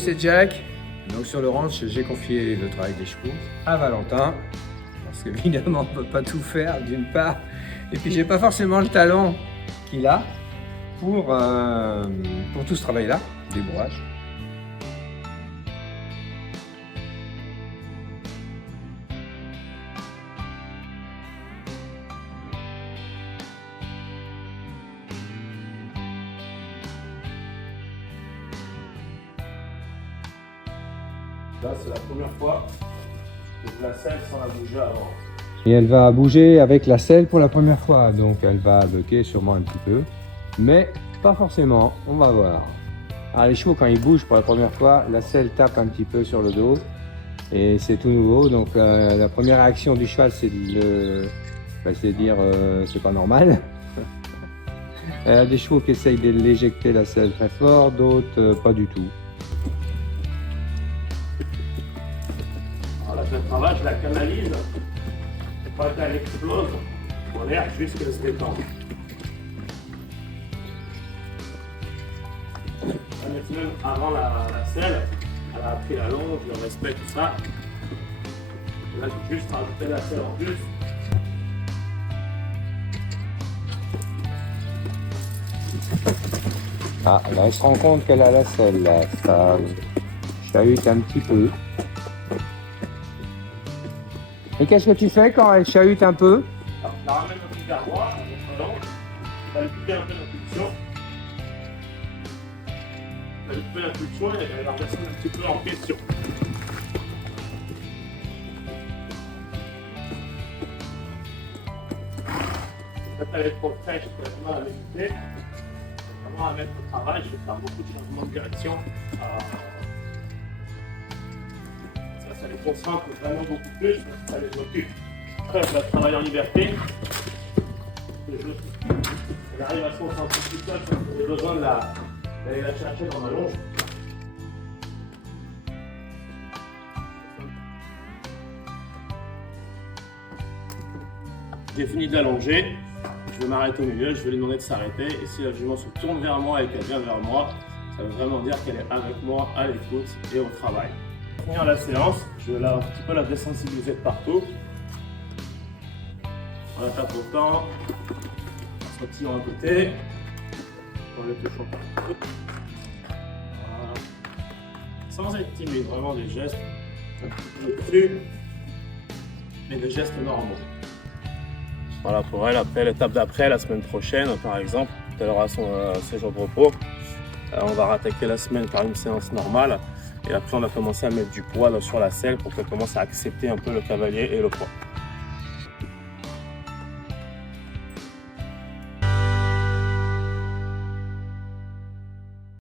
c'est Jack. Donc sur le ranch, j'ai confié le travail des chevaux à Valentin. Parce qu'évidemment, on ne peut pas tout faire d'une part. Et puis j'ai pas forcément le talent qu'il a pour tout ce travail-là, débourrage. Là, c'est la première fois que la selle sans la bouger avant. Et elle va bouger avec la selle pour la première fois, donc elle va bloquer sûrement un petit peu, mais pas forcément, on va voir. Alors les chevaux, quand ils bougent pour la première fois, la selle tape un petit peu sur le dos, et c'est tout nouveau, donc la première réaction du cheval, c'est de dire c'est pas normal. Il y a des chevaux qui essayent de l'éjecter la selle très fort, d'autres pas du tout. Alors là, le travail, je la canalise. Pas qu'elle explose en l'air jusqu'à se détendre. La semaine avant la selle, elle a pris la longe, le respect, tout ça. Là, j'ai juste rajouté la selle en plus. Ah, là, elle se rend compte qu'elle a la selle, là. Ça chahute un petit peu. Et qu'est-ce que tu fais quand elle chahute un peu? Alors, je la ramène un peu vers moi, en montrant. Je vais récupérer un peu l'impulsion. Je vais récupérer l'impulsion et je vais la redescendre un petit peu en question. Quand elle est trop fraîche, elle a du mal à l'écouter. Vraiment à mettre au travail, je vais faire beaucoup de changements de direction. Ça les concentre vraiment beaucoup plus, ça les occupe. Après, je vais travailler en liberté. Elle arrive à se concentrer tout seul, j'ai besoin d'aller la chercher dans ma longe. J'ai fini de l'allonger, je vais m'arrêter au milieu, je vais lui demander de s'arrêter. Et si la jument se tourne vers moi et qu'elle vient vers moi, ça veut vraiment dire qu'elle est avec moi, à l'écoute et au travail. Pour finir la séance, je vais un petit peu la désensibiliser de partout. On la tape autant, en se tirant à côté, en le touchant partout. Voilà. Sans être timide, vraiment des gestes un petit peu plus, mais des gestes normaux. Voilà pour elle. Après l'étape d'après, la semaine prochaine par exemple, elle aura son séjour de repos. On va rattaquer la semaine par une séance normale. Et après, on va commencer à mettre du poids sur la selle pour qu'elle commence à accepter un peu le cavalier et le poids.